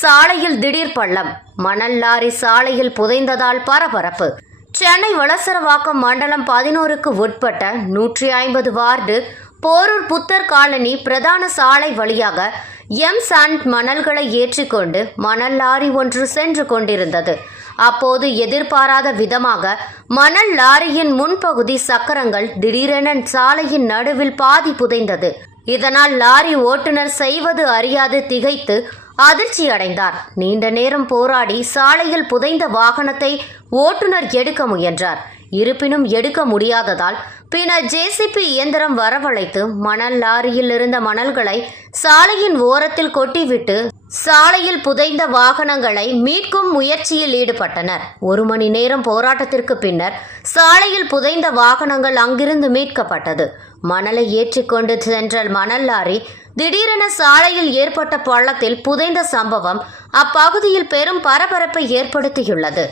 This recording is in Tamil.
சாலையில் திடீர் பள்ளம். மணல் லாரி சாலையில் புதைந்ததால் பரபரப்பு. சென்னை வளசரவாக்கம் மண்டலம் பதினோருக்கு உட்பட்ட நூற்றி ஐம்பது வார்டு போரூர் புத்தர் காலனி பிரதான சாலை வழியாக எம் சாண்ட் மணல்களை ஏற்றிக்கொண்டு மணல் லாரி ஒன்று சென்று கொண்டிருந்தது. அப்போது எதிர்பாராத விதமாக மணல் லாரியின் முன்பகுதி சக்கரங்கள் திடீரென சாலையின் நடுவில் பாதி புதைந்தது. இதனால் லாரி ஓட்டுநர் செய்வது அறியாது திகைத்து அதிர்ச்சி அடைந்தார் நீண்ட நேரம் போராடி சாலையில் புதைந்த வாகனத்தை ஓட்டுநர் எடுக்க முயன்றார். இருப்பினும் எடுக்க முடியாததால் பின்னர் ஜேசிபி இயந்திரம் வரவழைத்து மணல் லாரியில் இருந்த மணல்களை சாலையின் ஓரத்தில் கொட்டிவிட்டு சாலையில் புதைந்த வாகனங்களை மீட்கும் முயற்சியில் ஈடுபட்டனர். ஒரு மணி நேரம் போராட்டத்திற்கு பின்னர் சாலையில் புதைந்த வாகனங்கள் அங்கிருந்து மீட்கப்பட்டது. மணலை ஏற்றிக்கொண்டு சென்ற மணல் லாரி திடீரென சாலையில் ஏற்பட்ட பள்ளத்தில் புதைந்த சம்பவம் அப்பகுதியில் பெரும் பரபரப்பை ஏற்படுத்தியுள்ளது.